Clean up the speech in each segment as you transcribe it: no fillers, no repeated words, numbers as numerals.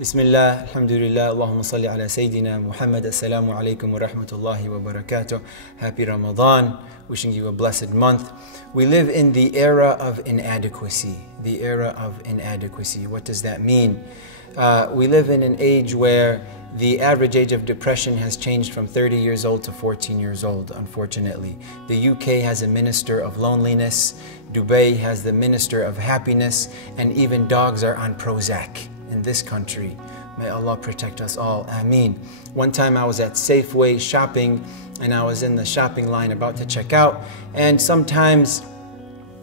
Bismillah, alhamdulillah, Allahumma salli ala Sayyidina Muhammad. Assalamu alaikum wa rahmatullahi wa barakatuh. Happy Ramadan, wishing you a blessed month. We live in the era of inadequacy. The era of inadequacy. What does that mean? We live in an age where the average age of depression has changed from 30 years old to 14 years old, unfortunately. The UK has a minister of loneliness, Dubai has the minister of happiness, and even dogs are on Prozac in this country. May Allah protect us all. Ameen. One time I was at Safeway shopping, and I was in the shopping line about to check out, and sometimes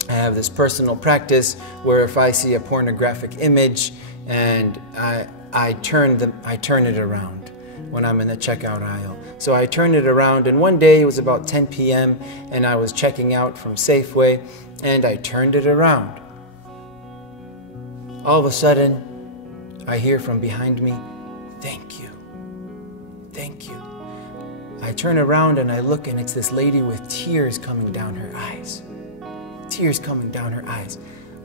I have this personal practice where if I see a pornographic image and I turn it around when I'm in the checkout aisle. So I turned it around, and one day it was about 10 p.m. and I was checking out from Safeway, and I turned it around. All of a sudden, I hear from behind me, "Thank you, thank you." I turn around and I look, and it's this lady with tears coming down her eyes. Tears coming down her eyes.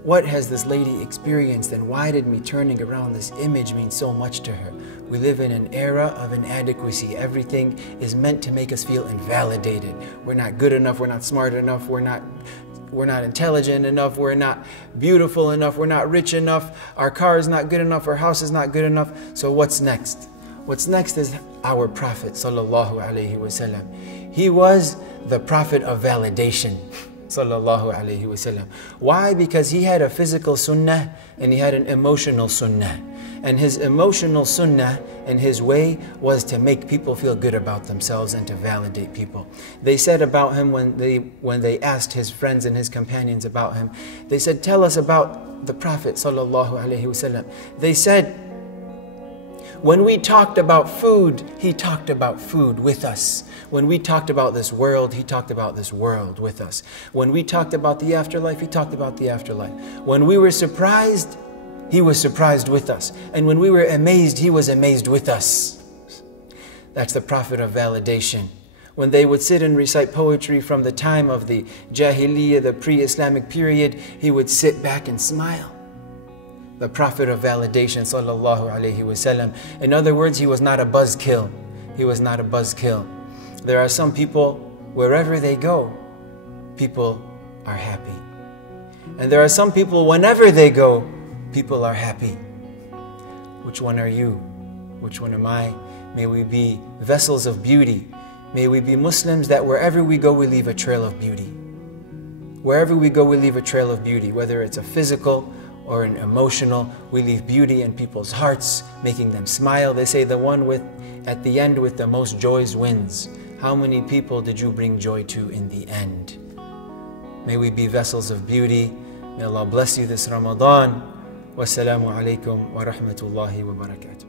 What has this lady experienced, and why did me turning around this image mean so much to her? We live in an era of inadequacy. Everything is meant to make us feel invalidated. We're not good enough, we're not smart enough, we're not intelligent enough, we're not beautiful enough, we're not rich enough, our car is not good enough, our house is not good enough. So what's next? What's next is our Prophet sallallahu alaihi wasallam. He was the prophet of validation. Sallallahu alayhi wasallam. Why? Because he had a physical sunnah and he had an emotional sunnah. And his emotional sunnah and his way was to make people feel good about themselves and to validate people. They said about him when they asked his friends and his companions about him, they said, "Tell us about the Prophet sallallahu alayhi wasallam." They said, when we talked about food, he talked about food with us. When we talked about this world, he talked about this world with us. When we talked about the afterlife, he talked about the afterlife. When we were surprised, he was surprised with us. And when we were amazed, he was amazed with us. That's the prophet of validation. When they would sit and recite poetry from the time of the Jahiliyyah, the pre-Islamic period, he would sit back and smile. The prophet of validation, sallallahu alaihi wasallam. In other words, he was not a buzzkill. He was not a buzzkill. There are some people, wherever they go, people are happy. And there are some people, whenever they go, people are happy. Which one are you? Which one am I? May we be vessels of beauty. May we be Muslims that wherever we go, we leave a trail of beauty. Wherever we go, we leave a trail of beauty. Whether it's a physical or an emotional, we leave beauty in people's hearts, making them smile. They say the one at the end with the most joys wins. How many people did you bring joy to in the end? May we be vessels of beauty. May Allah bless you this Ramadan. Wassalamu alaikum wa rahmatullahi wa barakatuh.